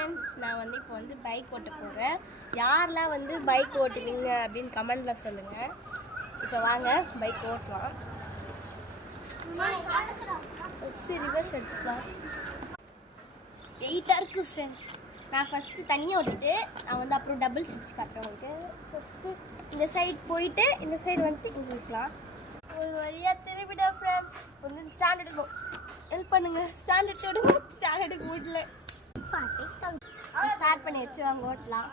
Friends, நான் வந்து இப்போ வந்து பைக் ஓட்ட போகிறேன். யாரெல்லாம் வந்து பைக் ஓட்டுவீங்க அப்படின்னு கமெண்டில் சொல்லுங்கள். இப்போ வாங்க பைக் ஓட்டலாம். ரிவர்ஸ் எடுத்துக்கலாம். வெயிட்டாக இருக்குது ஃப்ரெண்ட்ஸ். நான் ஃபஸ்ட்டு தனியாக ஓட்டிட்டு நான் வந்து அப்புறம் டபுள்ஸ் வச்சு காட்டுறேன் உங்களுக்கு. ஃபஸ்ட்டு இந்த சைடு போயிட்டு இந்த சைடு வந்துட்டு இங்கே இருக்கலாம். ஒரு வழியாக திரும்பிட்டேன் ஃப்ரெண்ட்ஸ். வந்து ஸ்டாண்ட் எடுக்கும், ஹெல்ப் பண்ணுங்க. ஸ்டாண்ட் எடுத்து விடுங்க. ஸ்டாண்ட் எடுக்க முடியல. ஸ்டார்ட் பண்ணி வச்சு வாங்க ஓட்டலாம்.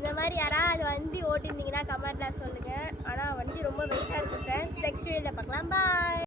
இந்த மாதிரி யாராவது வண்டி ஓட்டிருந்தீங்கன்னா கமெண்ட்ல சொல்லுங்கள். ஆனால் வண்டி ரொம்ப வெயிட்டாக இருக்குது ஃப்ரெண்ட்ஸ். நெக்ஸ்ட் வீடியோவில் பார்க்கலாம். பாய்.